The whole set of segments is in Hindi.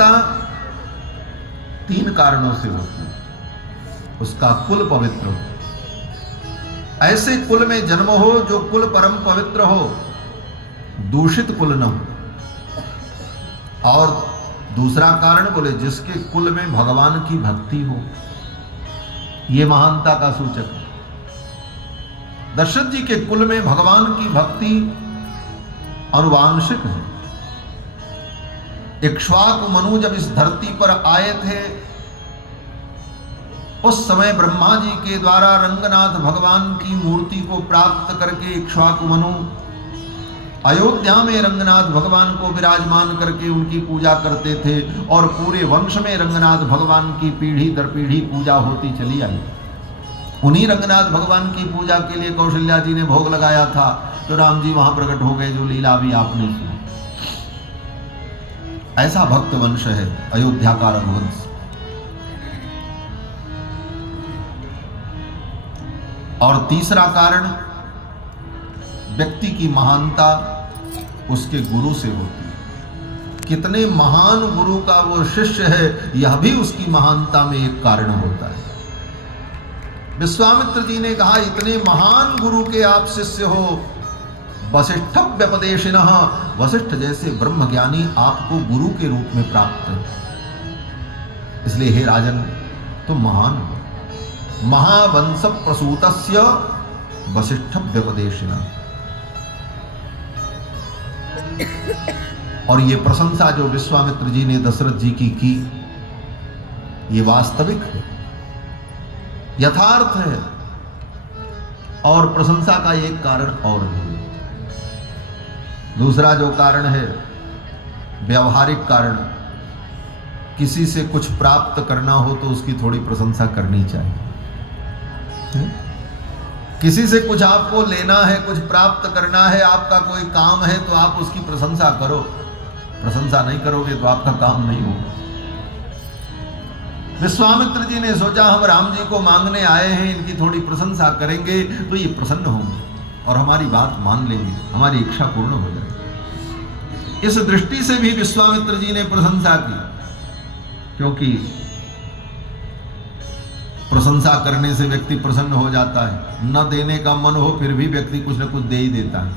महानता 3 कारणों से होती है। उसका कुल पवित्र हो, ऐसे कुल में जन्म हो जो कुल परम पवित्र हो, दूषित कुल न हो। और दूसरा कारण बोले जिसके कुल में भगवान की भक्ति हो, यह महानता का सूचक है। दशरथ जी के कुल में भगवान की भक्ति अनुवांशिक है। इक्ष्वाकु मनु जब इस धरती पर आए थे, उस समय ब्रह्मा जी के द्वारा रंगनाथ भगवान की मूर्ति को प्राप्त करके इक्ष्वाकु मनु अयोध्या में रंगनाथ भगवान को विराजमान करके उनकी पूजा करते थे, और पूरे वंश में रंगनाथ भगवान की पीढ़ी दर पीढ़ी पूजा होती चली आई। उन्हीं रंगनाथ भगवान की पूजा के लिए कौशल्या जी ने भोग लगाया था, तो राम जी वहां प्रकट हो गए, जो लीला भी आपने सुनी। ऐसा भक्त वंश है अयोध्या का रघुवंश। और तीसरा कारण, व्यक्ति की महानता उसके गुरु से होती है। कितने महान गुरु का वो शिष्य है, यह भी उसकी महानता में एक कारण होता है। विश्वामित्र जी ने कहा, इतने महान गुरु के आप शिष्य हो, वसिष्ठ व्यपदेशिनः, वसिष्ठ जैसे ब्रह्मज्ञानी आपको गुरु के रूप में प्राप्त है। इसलिए हे राजन, तुम महान हो। महावंश प्रसूतस्य वसिष्ठ व्यपदेशिनः। और ये प्रशंसा जो विश्वामित्र जी ने दशरथ जी की, ये वास्तविक है, यथार्थ है। और प्रशंसा का एक कारण और भी है। दूसरा जो कारण है, व्यवहारिक कारण, किसी से कुछ प्राप्त करना हो तो उसकी थोड़ी प्रशंसा करनी चाहिए। किसी से कुछ आपको लेना है, कुछ प्राप्त करना है, आपका कोई काम है, तो आप उसकी प्रशंसा करो। प्रशंसा नहीं करोगे तो आपका काम नहीं होगा। विश्वामित्र जी ने सोचा, हम राम जी को मांगने आए हैं, इनकी थोड़ी प्रशंसा करेंगे तो ये प्रसन्न होंगे और हमारी बात मान लेंगे, हमारी इच्छा पूर्ण हो जाएगी। इस दृष्टि से भी विश्वामित्र जी ने प्रशंसा की, क्योंकि प्रशंसा करने से व्यक्ति प्रसन्न हो जाता है। न देने का मन हो फिर भी व्यक्ति कुछ न कुछ दे ही देता है।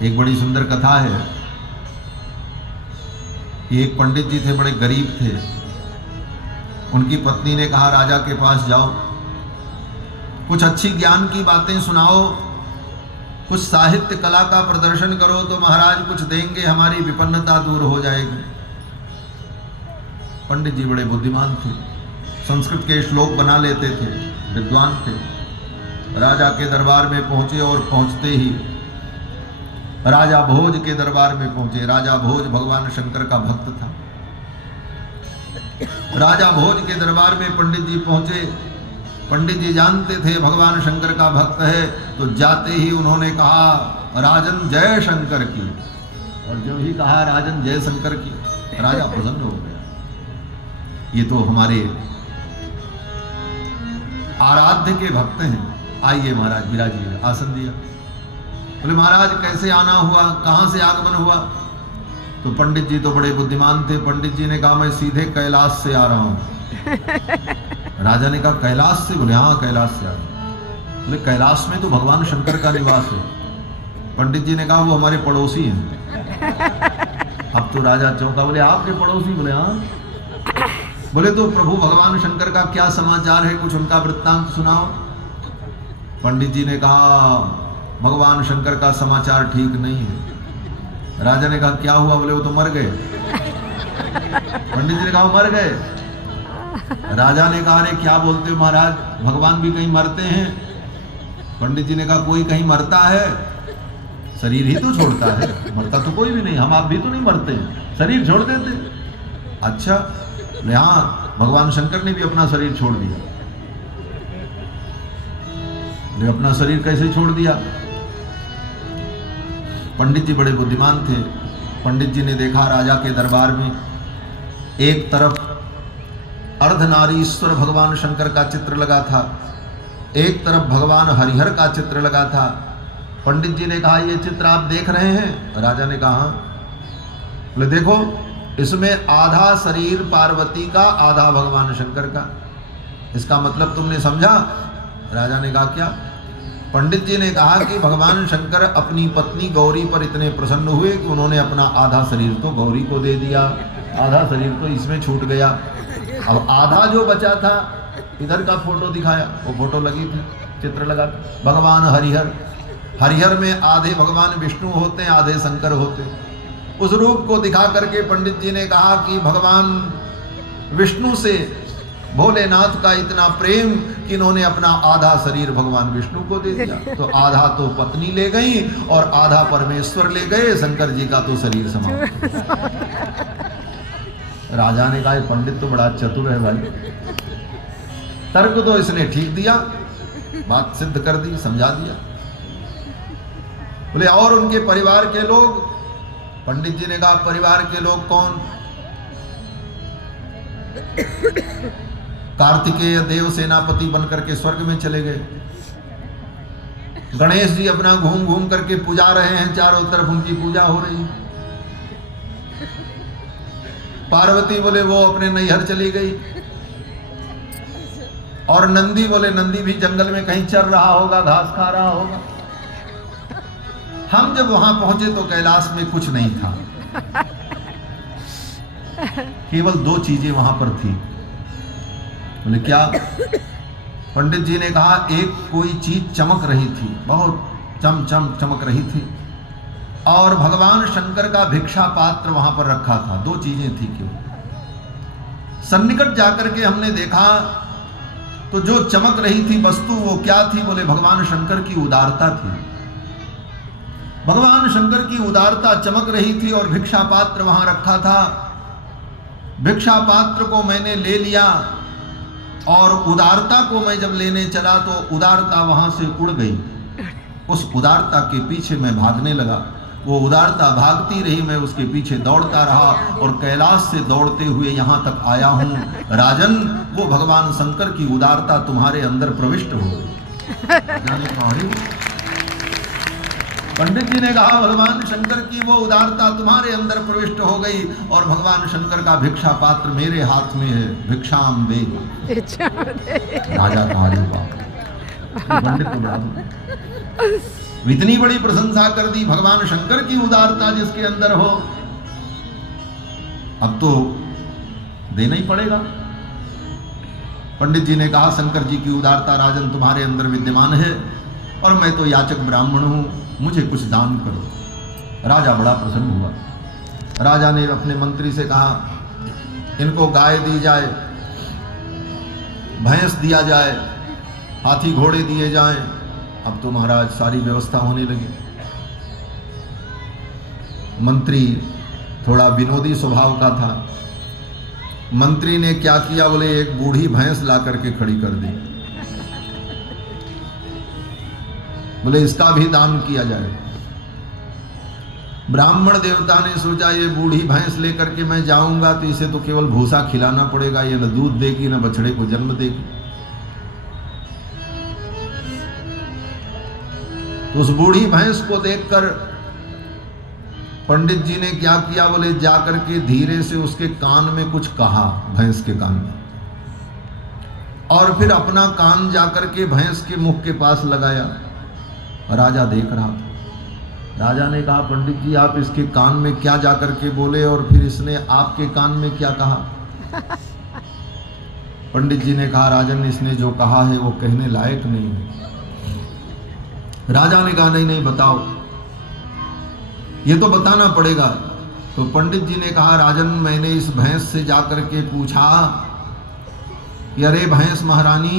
एक बड़ी सुंदर कथा है। एक पंडित जी थे, बड़े गरीब थे। उनकी पत्नी ने कहा, राजा के पास जाओ, कुछ अच्छी ज्ञान की बातें सुनाओ, कुछ साहित्य कला का प्रदर्शन करो तो महाराज कुछ देंगे, हमारी विपन्नता दूर हो जाएगी। पंडित जी बड़े बुद्धिमान थे, संस्कृत के श्लोक बना लेते थे, विद्वान थे। राजा के दरबार में पहुंचे और पहुंचते ही राजा भोज के दरबार में पहुंचे। राजा भोज भगवान शंकर का भक्त था। राजा भोज के दरबार में पंडित जी पहुंचे। पंडित जी जानते थे भगवान शंकर का भक्त है, तो जाते ही उन्होंने कहा, राजन जय शंकर की। और जो ही कहा राजन जय शंकर की, राजा प्रसन्न हो गया। ये तो हमारे आराध्य के भक्त हैं। आइए महाराज, विराजिए। आसन दिया। बोले महाराज कैसे आना हुआ, कहां से आगमन हुआ? तो पंडित जी तो बड़े बुद्धिमान थे। पंडित जी ने कहा, मैं सीधे कैलाश से आ रहा हूं। राजा ने कहा, कैलाश से? बोले हाँ, कैलाश से आ रहा हूं। बोले कैलाश में तो भगवान शंकर का निवास है। पंडित जी ने कहा, वो हमारे पड़ोसी हैं। अब तो राजा चौंका। बोले आपके पड़ोसी? बोले हाँ। बोले तो प्रभु भगवान शंकर का क्या समाचार है, कुछ उनका वृत्तांत सुनाओ। पंडित जी ने कहा, भगवान शंकर का समाचार ठीक नहीं है। राजा ने कहा, क्या हुआ? बोले वो तो मर गए। पंडित जी ने कहा, मर गए? राजा ने कहा, अरे क्या बोलते हो महाराज, भगवान भी कहीं मरते हैं? पंडित जी ने कहा, कोई कहीं मरता है? शरीर ही तो छोड़ता है, मरता तो कोई भी नहीं। हम आप भी तो नहीं मरते, शरीर छोड़ देते। अच्छा, हाँ, भगवान शंकर ने भी अपना शरीर छोड़ दिया। ने अपना शरीर कैसे छोड़ दिया? पंडित जी बड़े बुद्धिमान थे। पंडित जी ने देखा राजा के दरबार में एक तरफ अर्धनारीश्वर भगवान शंकर का चित्र लगा था, एक तरफ भगवान हरिहर का चित्र लगा था। पंडित जी ने कहा, ये चित्र आप देख रहे हैं? राजा ने कहा हाँ। बोले देखो, इसमें आधा शरीर पार्वती का, आधा भगवान शंकर का। इसका मतलब तुमने समझा? राजा ने कहा क्या? पंडित जी ने कहा कि भगवान शंकर अपनी पत्नी गौरी पर इतने प्रसन्न हुए कि उन्होंने अपना आधा शरीर तो गौरी को दे दिया, आधा शरीर तो इसमें छूट गया। अब आधा जो बचा था, इधर का फोटो दिखाया, वो फोटो लगी थी, चित्र लगा, भगवान हरिहर। हरिहर में आधे भगवान विष्णु होते हैं, आधे शंकर होते हैं। उस रूप को दिखा करके पंडित जी ने कहा कि भगवान विष्णु से भोलेनाथ का इतना प्रेम कि इन्होंने अपना आधा शरीर भगवान विष्णु को दे दिया। तो आधा तो पत्नी ले गई और आधा परमेश्वर ले गए, शंकर जी का तो शरीर समाप्त। राजा ने कहा पंडित तो बड़ा चतुर है भाई, तर्क तो इसने ठीक दिया, बात सिद्ध कर दी, समझा दिया। बोले और उनके परिवार के लोग? पंडित जी ने कहा परिवार के लोग कौन? कार्तिकेय देव सेनापति बनकर के स्वर्ग में चले गए। गणेश जी अपना घूम घूम करके पूजा रहे हैं, चारों तरफ उनकी पूजा हो रही है। पार्वती बोले वो अपने नैहर चली गई। और नंदी बोले नंदी भी जंगल में कहीं चर रहा होगा, घास खा रहा होगा। हम जब वहां पहुंचे तो कैलाश में कुछ नहीं था, केवल दो चीजें वहां पर थी। बोले क्या? पंडित जी ने कहा एक कोई चीज चमक रही थी, बहुत चमक रही थी, और भगवान शंकर का भिक्षा पात्र वहां पर रखा था। दो चीजें थी क्यों? सन्निकट जाकर के हमने देखा तो जो चमक रही थी वस्तु वो क्या थी? बोले भगवान शंकर की उदारता थी। भगवान शंकर की उदारता चमक रही थी और भिक्षा पात्र वहां रखा था। भिक्षा पात्र को मैंने ले लिया और उदारता को मैं जब लेने चला तो उदारता वहां से उड़ गई। उस उदारता के पीछे मैं भागने लगा, वो उदारता भागती रही, मैं उसके पीछे दौड़ता रहा और कैलाश से दौड़ते हुए यहाँ तक आया हूँ। राजन, वो भगवान शंकर की उदारता तुम्हारे अंदर प्रविष्ट हो गई। पंडित जी ने कहा भगवान शंकर की वो उदारता तुम्हारे अंदर प्रविष्ट हो गई और भगवान शंकर का भिक्षा पात्र मेरे हाथ में है, भिक्षाम दे। राजा पंडित इतनी बड़ी प्रशंसा कर दी, भगवान शंकर की उदारता जिसके अंदर हो, अब तो देना ही पड़ेगा। पंडित जी ने कहा शंकर जी की उदारता राजन तुम्हारे अंदर विद्यमान है और मैं तो याचक ब्राह्मण हूं, मुझे कुछ दान करो। राजा बड़ा प्रसन्न हुआ। राजा ने अपने मंत्री से कहा इनको गाय दी जाए, भैंस दिया जाए, हाथी घोड़े दिए जाएं। अब तो महाराज सारी व्यवस्था होने लगी। मंत्री थोड़ा विनोदी स्वभाव का था। मंत्री ने क्या किया? बोले एक बूढ़ी भैंस ला करके खड़ी कर दी। बोले इसका भी दान किया जाए। ब्राह्मण देवता ने सोचा ये बूढ़ी भैंस लेकर के मैं जाऊंगा तो इसे तो केवल भूसा खिलाना पड़ेगा, ये न दूध देगी न बछड़े को जन्म देगी। उस बूढ़ी भैंस को देखकर पंडित जी ने क्या किया? बोले जाकर के धीरे से उसके कान में कुछ कहा, भैंस के कान में, और फिर अपना कान जाकर के भैंस के मुख के पास लगाया। राजा देख रहा था। राजा ने कहा पंडित जी आप इसके कान में क्या जाकर के बोले और फिर इसने आपके कान में क्या कहा? पंडित जी ने कहा राजन इसने जो कहा है वो कहने लायक नहीं है। राजा ने कहा नहीं नहीं बताओ, ये तो बताना पड़ेगा। तो पंडित जी ने कहा राजन मैंने इस भैंस से जाकर के पूछा कि अरे भैंस महारानी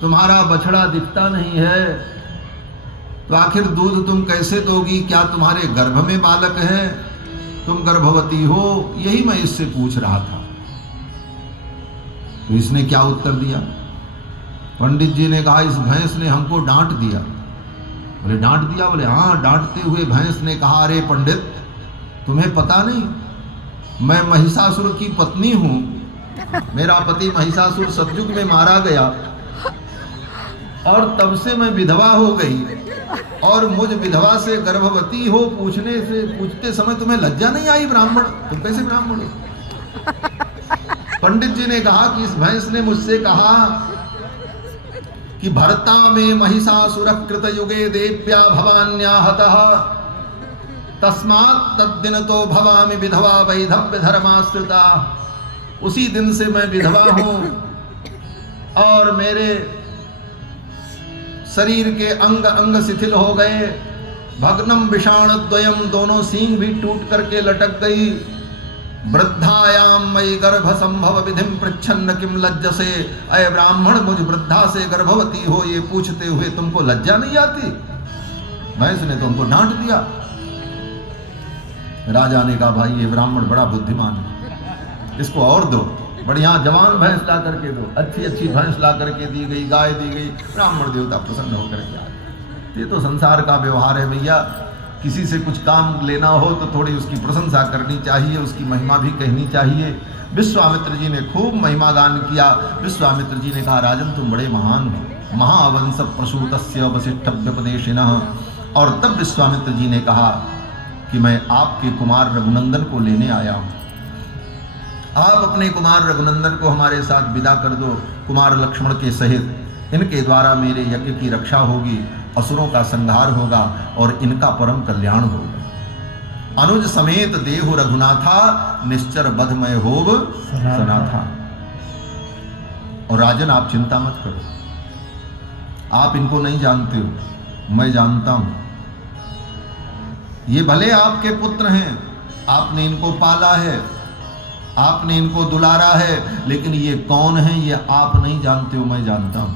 तुम्हारा बछड़ा दिखता नहीं है तो आखिर दूध तुम कैसे दोगी? क्या तुम्हारे गर्भ में बालक है? तुम गर्भवती हो? यही मैं इससे पूछ रहा था। तो इसने क्या उत्तर दिया? पंडित जी ने कहा इस भैंस ने हमको डांट दिया। बोले डांट दिया? बोले हाँ। डांटते हुए भैंस ने कहा अरे पंडित तुम्हें पता नहीं मैं महिषासुर की पत्नी हूं, मेरा पति महिषासुर सतयुग में मारा गया और तब से मैं विधवा हो गई। और मुझ विधवा से गर्भवती हो पूछते समय तुम्हें लज्जा नहीं आई ब्राह्मण? तुम कैसे ब्राह्मण हो? पंडित जी ने कहा कि इस भैंस ने मुझसे कहा कि भर्ता में महिषासुर कृत युगे देव्या भवान्या हतः तस्मात् तद्दिन तो भवामि विधवा वैधव्य धर्माश्रिता। उसी दिन से मैं विधवा हूं और मेरे शरीर के अंग अंग शिथिल हो गए। भग्नम विषाण द्वयम, दोनों सींग भी टूट करके लटक गई। वृद्धायाम मयि गर्भ संभव विधिम पृच्छन्न किम लज्जसे। अय ब्राह्मण, मुझ वृद्धा से गर्भवती हो ये पूछते हुए तुमको लज्जा नहीं आती? भैंस ने तुमको डांट दिया। राजा ने कहा भाई ये ब्राह्मण बड़ा बुद्धिमान है, इसको और दो, बढ़िया जवान भैंस ला करके दो। अच्छी अच्छी भैंस ला करके दी गई, गाय दी गई। ब्राह्मण देवता प्रसन्न होकर के आ गए। ये तो संसार का व्यवहार है भैया। किसी से कुछ काम लेना हो तो थोड़ी उसकी प्रशंसा करनी चाहिए, उसकी महिमा भी कहनी चाहिए। विश्वामित्र जी ने खूब महिमा गान किया। विश्वामित्र जी ने कहा राजन तुम बड़े महान हो, महावंश प्रसूतस्य वसिष्ठ व्यपदेशिनः। और तब विश्वामित्र जी ने कहा कि मैं आपके कुमार रघुनंदन को लेने आया हूं। आप अपने कुमार रघुनंदन को हमारे साथ विदा कर दो, कुमार लक्ष्मण के सहित। इनके द्वारा मेरे यज्ञ की रक्षा होगी, असुरों का संहार होगा और इनका परम कल्याण होगा। अनुज समेत देहु रघुनाथा, निश्चर बधमय होव सनाथा। और राजन आप चिंता मत करो, आप इनको नहीं जानते हो, मैं जानता हूं। ये भले आपके पुत्र हैं, आपने इनको पाला है, आपने इनको दुलारा है, लेकिन ये कौन है ये आप नहीं जानते हो, मैं जानता हूं।